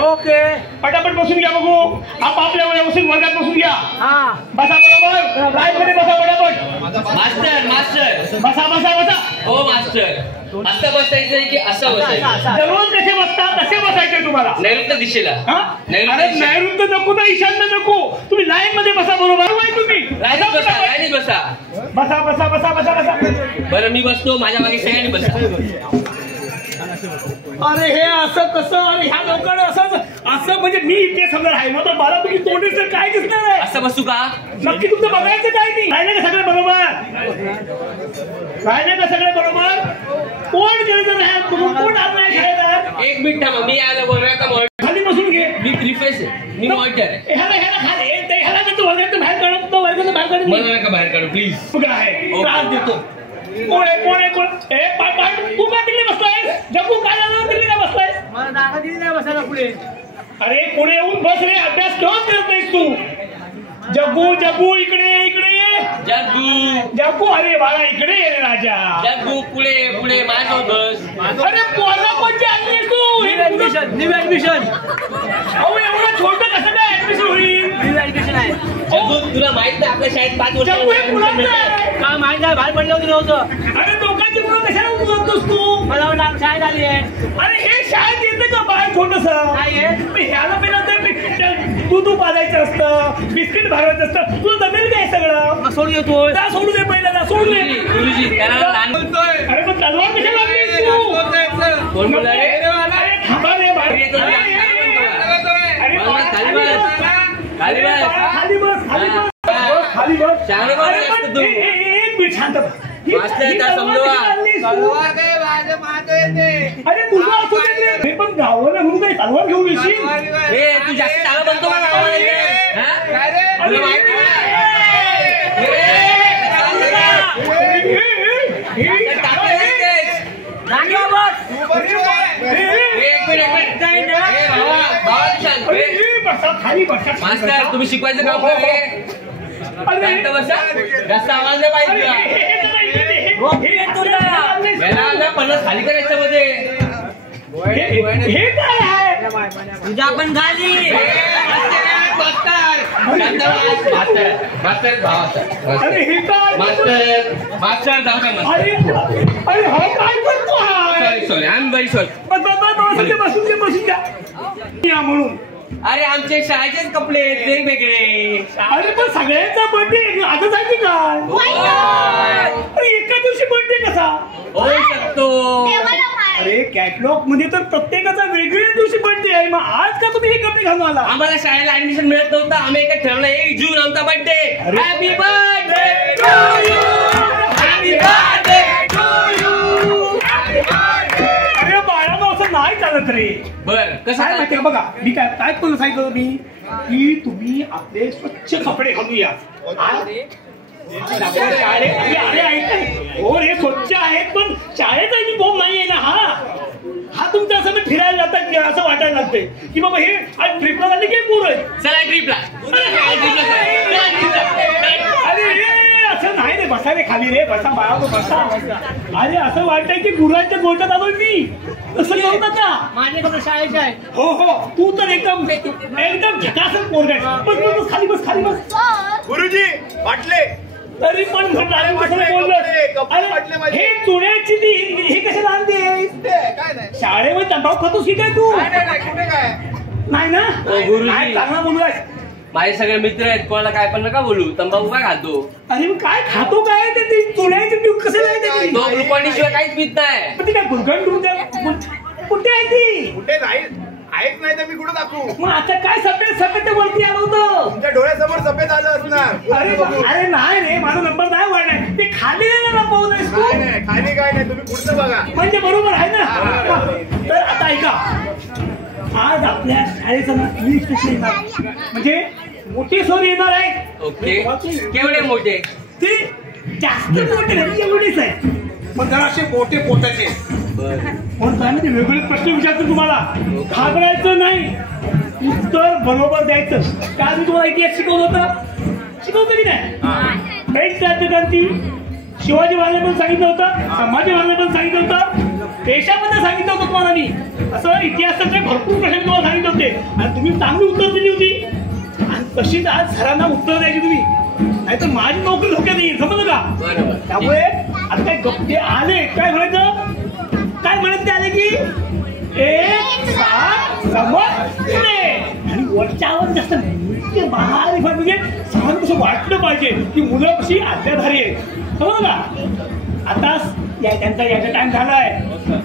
Okay, पटापट बसून घ्या बघू. आपापल्या व्यवस्थित वर्गात बसून घ्या. बसा बरोबर, लाईन मध्ये बसा पटापट. मास्टर मास्टर बसा बसा बसा. हो मास्टर, असं बसायचं की असं बसायचं? दररोज कसे बसतात तसे बसायचे तुम्हाला. नैऋत्य दिशेला. अरे नैऋत्य नको ना ईशान्य नको, तुम्ही लाईन मध्ये बसा. बरोबर आहे तुम्ही. लाईनीत बसा, लाईनीत बसा. बसा बसा बसा बसा बसा. बरं मी बसतो, माझ्या मागे सगळ्यांनी बसा. अरे हे असं कसं? अरे ह्या लोकांना असं म्हणजे मी इथे समजा राहील तर मला तुम्ही तोंडीचं काय दिसणार आहे? असं बसू का? नक्की तुमचं बघायचं काय नाही. राहिले का सगळे बरोबर? राहिले का सगळे बरोबर? कोण गेलं नाही, कोण आत नाही खेळणार? एक मिनिट थांबा, मी यायला बोलणार. खाली बसून घे. मी प्रिफेस आहे, मी मॉनिटर आहे. ह्याला तू वर्गात बाहेर काढत, तो वर्गात बाहेर काढत. मला नका बाहेर काढू प्लीज. तुला आहे त्रास देतो. कोण आहे कोण आहे कोण? ए पाय तू का दिल्ली बसलाय? जग्गू काय झालं दिल्लीला बसलाय? मला जागा दिली नाही बसायला पुढे. अरे पुढे येऊन बस रे, अभ्यास केव्हा करत नाहीस तू? जग्गू जग्गू इकडे इकडे ये. जग्गू जग्गू अरे बाळा इकडे ये रे राजा. जग्गू पुढे पुढे माझ्यासोबत बस. अरे पोरगा कोणची आणलीस तू? New admission. अहो एवढं छोटं कसं काय ऍडमिशन होईल? न्यू ऍडमिशन आहे. जग्गू तुला माहित नाही आपल्या शाळेत 5 वर्ष जग्गू हे मुलांचं आहे. का माहिती आहे, बाहेर पडलं होतं नव्हतं. अरे दोघांची मुलं कशाला उचलतोस तू? मला वाटलं शाळेत आली आहे. अरे हे शाळेत येतं का बाहेर छोटंसं? नाही आहे. ह्याला पहिला तर दूध पाजायचं असतं, बिस्किट भरवायचं असतं. तुला जमेल काय सगळं? सोडून येतो. सोडू दे पहिल्याला, सोडू दे. गुरुजी त्याला लहान अरे पण तलवार कशाला लागली तू? कोण बोलला रे? अरे थांबा रे बाहेर. खाली बस, खाली बस. खाली बस खाली बस. शाळे मध्ये असतं तू. एक मिनिट शांत बस. मास्तर त्या समजवा. अरे तुझं असू दे रे. पण गावाला म्हणून काही तलवार घेऊन येशील? हे तू जास्त चांगला बनतो का गावामध्ये? तुला माहिती मास्टर तुम्ही शिकवायचं काम करे. जास्त आवाज नाही पाहिजे. 50 खाली कर याच्यामध्ये. हे काय आहे? तुझ्या पण झाली. अरे हे काय? मास्टर जाऊ का मास्टर? अरे हा काय करतो हा? Sorry I am very sorry. बसून द्या या म्हणून. अरे आमचे शाळेचेच कपडे वेगवेगळे. अरे पण सगळ्यांचा बर्थडे आजच आहे की काय? अरे एका दिवशी बर्थडे कसा होऊ शकतो? अरे कॅटलॉग मध्ये तर प्रत्येकाचा वेगवेगळ्या दिवशी बर्थडे आहे. मग आज का तुम्ही हे कपडे घालून आला? आम्हाला शाळेला ऍडमिशन मिळत नव्हतं. आम्ही काय ठरवलं 1 जून आमचा birthday. Happy birthday to you. Happy birthday to you. अरे बाळांनो असं नाही चालत रे. बर कसं काय माहितीये का? बघा मी काय पण सांगितलं मी की तुम्ही आपले स्वच्छ कपडे घालून या. हो रे स्वच्छ आहेत पण शाळेचा युनिफॉर्म नाहीये ना. हा तुमचं असं मी फिरायला जातात असं वाटायला लागतंय की बाबा हे आज ट्रिपला झाली की पोरं चला ट्रिपला. अरे असं नाही रे. बसा रे खाली रे. बसा बाळा बसा. अरे असं वाटतंय की गुरांच्या गोष्टात आलोय मी. तसं करू नका. माझ्याकडे शाळेचे आहे. हो तू तर एकदम झकासच पोरगा आहे. बस खाली बस खाली बस. गुरुजी वाटले तरी पण हे चुण्याची ती हे कशाला आणते? काय नाही शाळेमध्ये तंबाखू खातोस की काय तू? नाही ना. गुरुजी चांगला मुलगा आहे. माझे सगळे मित्र आहेत. कोणाला काय पण नका बोलू. तंबाखू काय खातो? अरे मग काय खातो काय ते चुण्याची ट्यूब कसं नाही? तो ग्लुकॉनडीशिवाय काहीच पित नाही. ती काय गुरगण कुठे आहे ती? कुठे नाही ऐक नाही तर मी कुठे दाखवू? मग आता काय सफेद वरती आलं होतं. तुमच्या डोळ्यासमोर सफेद आलं असणार. अरे नाही रे माझा नंबर नाही वाढलाय. ते खाली लपवलंयस तू. नाही खाली काय नाही तुम्ही पुढचं बघा. म्हणजे बरोबर आहे ना. तर आता ऐका आज आपल्या शाळेचं ना लिस्ट येणार म्हणजे मोठी सोरी येणार आहे. ओके केवढे मोठे? ते जास्त मोठे नाही एवढेच आहे पण जरा असे मोठे पोटाचे. पण काय म्हणजे वेगवेगळे प्रश्न विचारतो तुम्हाला. घाबरायचं नाही. बरोबर द्यायचं. काल मी तुम्हाला इतिहास शिकवलं होतं, शिकवतं की नाही? हेच राज्यक्रांती शिवाजी महाराजांनी पण सांगितलं होतं, संभाजी महाराजांनी पण सांगितलं होतं, देशामध्ये सांगितलं होतं तुम्हाला मी. असं इतिहासाचे भरपूर प्रश्न तुम्हाला सांगितले होते आणि तुम्ही चांगली उत्तर दिली होती. आणि तशीच आज सरांना उत्तर द्यायची तुम्ही, नाहीतर माझी नोकरी धोक्यात येईल, समजलं का? त्यामुळे आता काय गप्पे आले, काय म्हणायचं, काय म्हणत ते आले की एक साथ समजले. आणि वरच्यावर जास्त महारिफत म्हणजे सरांना कसं वाटलं पाहिजे की मुलं कशी आज्ञाधारी आहेत, समजलं का? आता त्यांचा याचा टाइम झालाय,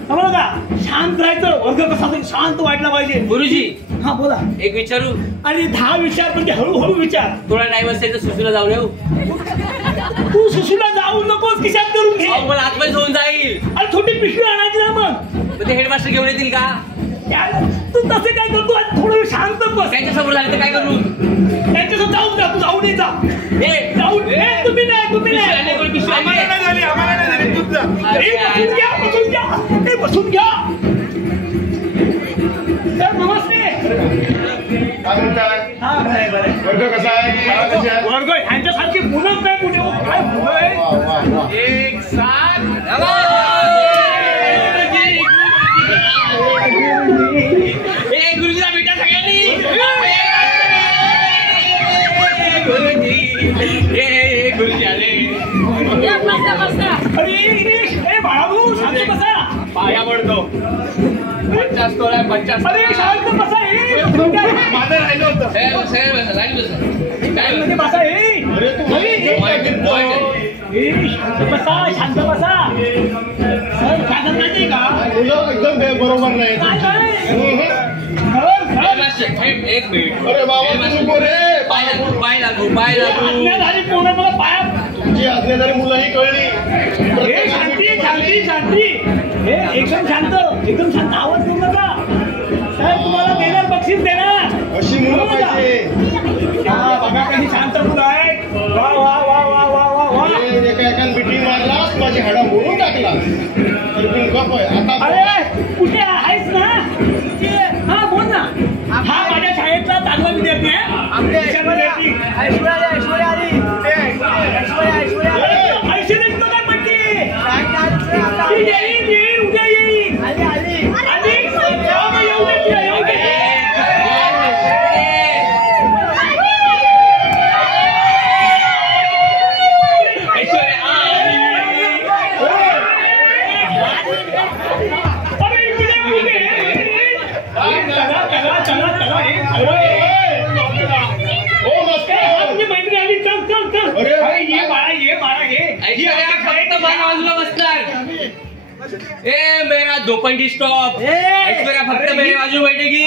समजलं का? शांत राहायचं, वर्ग कसा शांत वाटला पाहिजे. गुरुजी हा बोला. एक विचारू? आणि 10 विचार म्हणजे हळूहळू विचार. थोडा टाइम असेल तर सुसूला जाऊन येऊ. तू सुसूला जाऊ नकोस, खिशात करून घे. मला आतमध्ये होऊन जाईल. आणि छोटी पिशवी आणायची ना मग. ते हेडमास्टर घेऊन येतील का? तू तसे काय करतो, थोडं शांत बस. त्यांच्या समोर झालं तर काय करू? त्यांच्यासमोर जाऊन जा, तू जाऊन ये जा. जाऊन तुम्ही नाही, तुम्ही नाही. आम्हाला नाही झाली, आम्हाला नाही झाली, तूच जा. बसून घ्या, बसून घ्या, बसून घ्या. सर नमस्ते. काय म्हणताय? हा बरं बरं. वर्ग कसा आहे? शाळा कशी आहे? वर्ग ह्यांच्यासारखी मुलं काय कुठे हो? काय मुलं आहे? वा, वा, वा. एक साथ गुरुजीला भेटा सगळ्यांनी. गुरुजी आले. अरे इनेश, ए बाळाभाऊ, शांत बसा. पाया पडतो. 50 तोळा 50. अरे शांत बसा. माझं राहिलं होतं. मध्ये बसा. अरे तू शांत बसा, शांत बसा. सर शांत नाही का? मुलं एकदम बरोबर नाही. काय काय? एक मिनिट. अरे बाबा तू नको रे. पाय लागू पाय लागू. झाली पोरं मला पाया. तुमची असलेली मुलं ही कळली. हे शांती शांती शांती. हे एकदम शांत, एकदम शांत. आवाज करू नका. साहेब तुम्हाला देणार, बक्षीस देणार. अशी मुलं पाहिजे. हा बघा काही शांत मुलं आहेत. वा वा वा वा वा वा वा. एका मिटिंग मारलास माझी हाडा मोडून टाकला. गप आहे आता. अरे कुठे आहेस ना? हा बोल ना. हा माझ्या शाळेतला चांगला विद्यार्थी आहे. ऐश्वर्या आली. ऐश्वर्या तुला काय म्हणते? ती येईल, उद्या येईल. आली. येऊ दे. ए मेरा दोपंडी स्टॉप. ऐश्वर्या फक्त मेरे बाजू बैठेगी.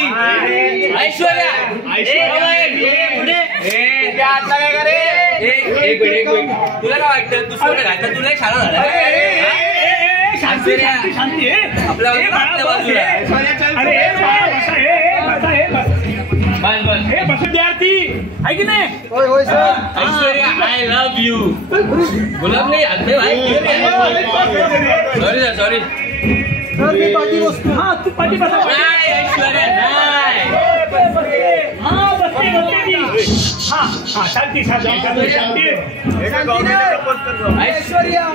ऐश्वर्या एक मिनिट. तुला काय वाटतं? तू सोडं घालता, तुला शाळा झाला शांती आपल्या बाजूला. बस बस. हे बस विद्यार्थी आहे की नाही? Aishwarya I love you. गुलाब नाही आते भाई. Sorry sir sorry. हा तू पाठी बसा. नाही ऐश्वर्या नाही. हा बसते. हा शांती शांती. ऐश्वर्या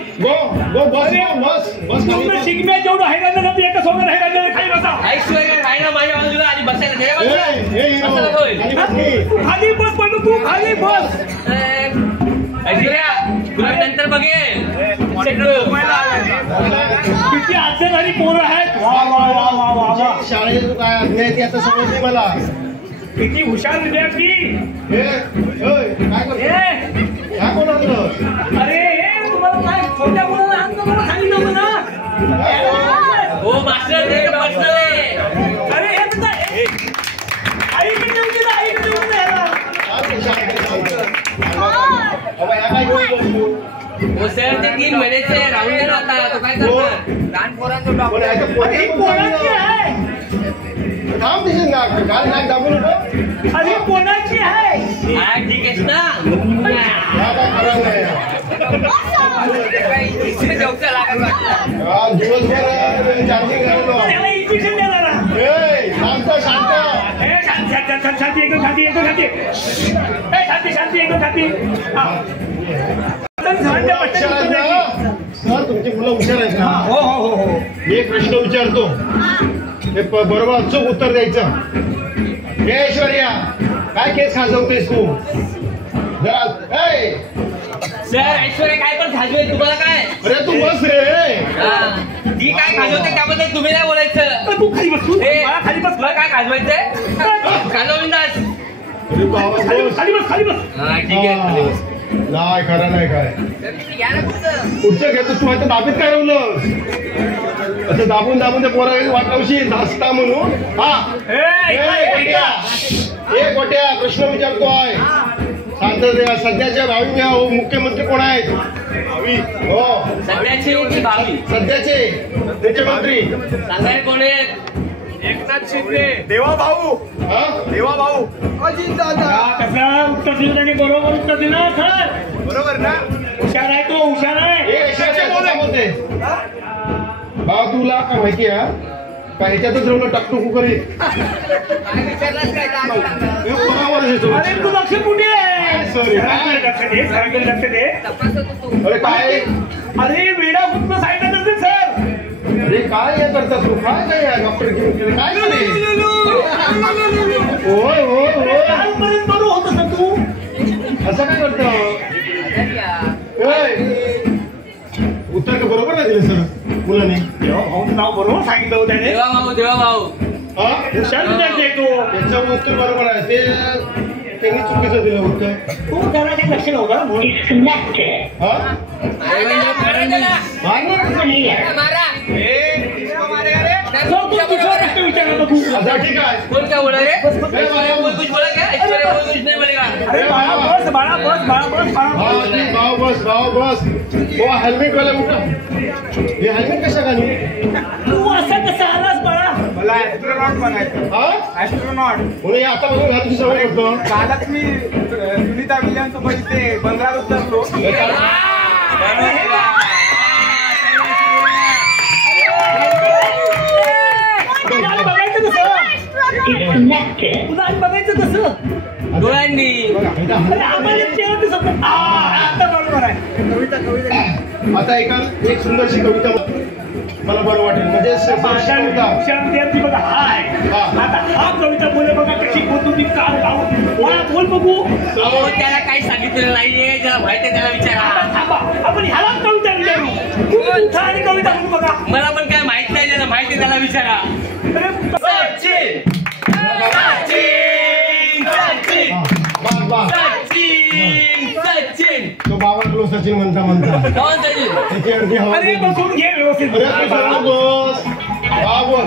तुमचं शिकण्या जेवढं आहे का नाही, एका सोबत आहे का खाली बसा. ऐश्वर्या राहिला माझ्या बाजूला आणि बसायला त्याच्या बाजूला. तू खाली बस, पण तू खाली बस. ऐश्वर्या तुला नंतर बघेल. किती आज्ञाधारी पोरं आहेत. वा वा वा वा वा वा. शाळेत काय अन्याय आता समजते मला. किती हुशार विद्यार्थी. काय करतो? काय कोण आणलं? अरे हे तुम्हाला काय छोट्या मुलाला आणलं मला सांगितलं होतं ना. हो मास्टर ते पर्सनल आहे. अरे हे तुझं आईकडे देऊन दिलं, आईकडे देऊन द्यायला. हो सर ते 3 महिन्याचे राहून गेला होता. तो काय करणार? लहान पोरांचं डॉक्टर. अरे कोणाची आहे? काम दिसेल ना काल नाही दाबून होतं. अरे कोणाची आहे? हा ठीक आहेस ना. काय खरं नाही. जोकचा लागत वाटतं. आज दिवसभर चार्जिंग राहिलो. त्याला इंजेक्शन देणार. शांत शांत. शांती एकदम शांती एकदम शांती शांती शांती एकदम शांती सर तुमची मुलं हुशार आहेत ना? हो हो हो हो मी एक प्रश्न विचारतो ते बरोबर अचूक उत्तर द्यायचं. हे ऐश्वर्या काय केस खाजवतेस तू? सर ऐश्वर्या काय पण खाजवेल तुम्हाला काय? अरे तू बस रे. ती काय खाजवते त्याबद्दल तुम्ही नाही बोलायचं. तू खाली बस तू ए, मला खाली बस तुला काय खाजवायचंय? खाजवूनदास. अरे बाबा खाली बस. बस खाली बस खाली बस हा ठीक आहे खाली बस. नाही खरं नाही काय पुढचं घेतो तू आता दाबीत काय रवलं असं दाबून दाबून ते पोरा वाटवशील धास्ता म्हणून. हा ए गोट्या प्रश्न विचारतो आहे. सांगतो सध्याचे भावी मुख्यमंत्री कोण आहेत? भावी हो सध्याची की भावी? सध्याचे मुख्यमंत्री सांगाय कोण आहेत? एकनाथ शिंदे. देवा भाऊ. हा देवा भाऊ. कसं उत्तर दिलं त्यांनी बरोबर उत्तर दिलं सर. बरोबर ना? हुशार आहे तो हुशार आहे. ए ऐश्वर्या कसं बोलते भाऊ तुला काय माहिती आहे का ह्याच्यातच रवलं टाकतो करीत अरे तू लक्ष कुठे आहे? सॉरी. लक्ष दे सरांकडे लक्ष दे. अरे काय अरे वेडा फक्त साईडला असेल सर. अरे काय हे करतात तू काय काय डॉक्टर घेऊन गेले काय झाले? होय होय होय कालपर्यंत बरं होतं सर तू. असं काय करतो? उत्तर का बरोबर नाही दिलं सर मुलांनी. भाऊचं नाव बरोबर सांगितलं होतं त्याने. देवा भाऊ देवा भाऊ. हा हुशार विद्यार्थी आहे तो. त्याचं उत्तर बरोबर आहे ते त्यांनी चुकीचं दिलं उत्तर. तू त्याला काही लक्ष नव्हतं ना म्हणून. हा सर, तू दुसरा प्रश्न विचारला बघू. आता ठीक आहे. कोण काय बोला रे? ऐश्वर्या बोल कुछ बोला क्या? ऐश्वर्या बोल कुछ नहीं बोलेगा. अरे बाळा बस बाळा बस बाळा बस बाळा भाऊ ती भाऊ बस हो हेल्मेट वाला मोठा हे हेल्मेट कशा घालू? तू असं कसं आलास बाळा? मला ऍस्ट्रोनॉट बनायचं. हा ऍस्ट्रोनॉट. म्हणून हे आतापासून घालूची सवय करतो. कालच मी सुनीता विलियम सोबत ते बंदरात उतरलो. तुला आणि बघायचं कसं? तुला आणि बघायचं कसं? डोळ्यांनी. अरे आम्हाला चेहरा दिसत नाही. आता बरोबर आहे. आता एक सुंदरशी कविता मला बरं वाटेल म्हणजे भाषा हुशार विद्यार्थी बघा हाय. आता हा कविता बोले बघा कशी बोलतो काल मला बोल बघू. अहो त्याला काही सांगितलेलं नाहीये. ज्याला माहिती आहे त्याला विचारा. आता थांबा आपण ह्यालाच कविता विचारू. तू उठा आणि कविता म्हणून बघा. मला पण काय माहित नाही. ज्याला माहिती आहे त्याला विचारा. अरे सचिन सचिन सचिन सचिन सचिन. तो बाबांकडून सचिन म्हणता कोण सचिन? त्याची अर्धी हवा अरे बसून घे व्यवस्थित. अरे बस बाबन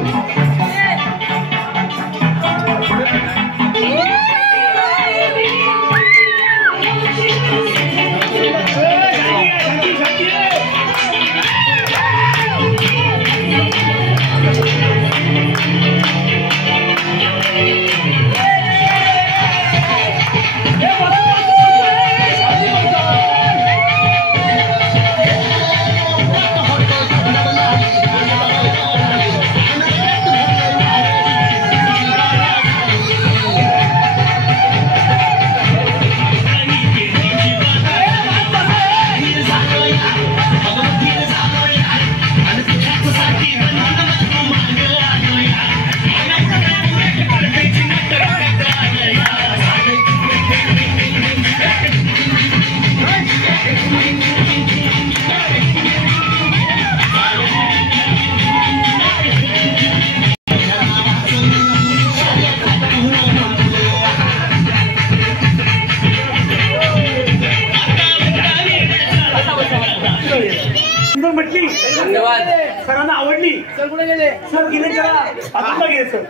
धन्यवाद. सरांना आवडली. सर कुठे गेले? सर गेले जरा बाथरूमला गेले सर.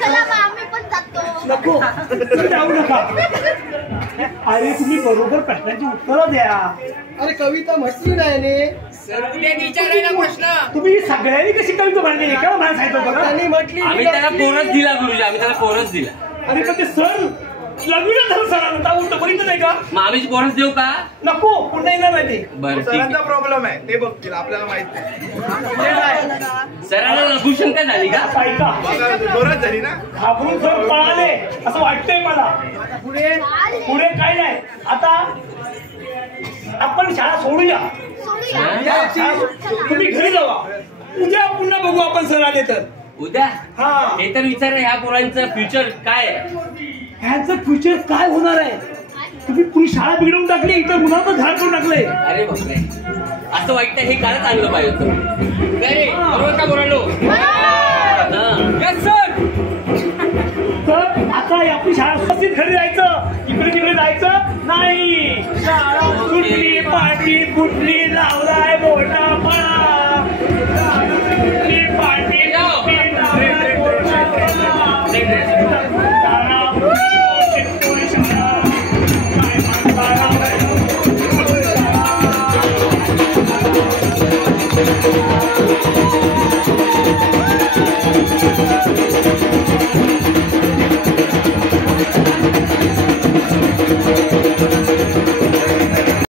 चला मग आम्ही पण जातो. नको तुम्ही जाऊ नका. अरे तुम्ही बरोबर प्रश्नांची उत्तरं द्या. अरे कविता म्हटली नाही तुम्ही सगळ्यांनी कशी कविता म्हणली एका मला सांगितलं बघा. त्यांनी म्हटली आम्ही त्याला पोरच दिला गुरुजी. आम्ही त्याला पोरच दिला. अरे पण ते सर लग्न झालं सरांना ताबडतोब बघितलं नाही का? मग आम्हीच बोनस देऊ का? नको पुन्हा येणार नाही ते. बरं ठीक सरांचा आहे. प्रॉब्लेम आहे ते बघतील आपल्याला माहित नाही. सरांना लघुशंका झाली का? आता ऐका बघा, जोरात झाली ना. घाबरून सर पळाले असं वाटतंय मला. पुढे काय नाही. आता आपण शाळा सोडूया. तुम्ही घरी जावा. उद्या पुन्हा बघू आपण सर आले तर. उद्या हा हे तर विचार ह्या पोरांचं फ्युचर काय आहे? ह्यांचं फ्युचर काय होणार आहे? तुम्ही पुरी शाळा बिघडवून टाकली इतर मुलांना घाण करून टाकलंय. अरे बापरे, असं वाटतं हे कालच आणलं पाहिजे होतं. काय रे, बरोबर का बोलालो? Yes sir. तर आता आपली शाळा व्यवस्थित घरी जायचं, इकडे तिकडे जायचं नाही. शाळा सुटली, पाठी फुटली, लावलाय मोठा फळा. सुटली, पाठी फुटली, लावलाय मोठा फळा.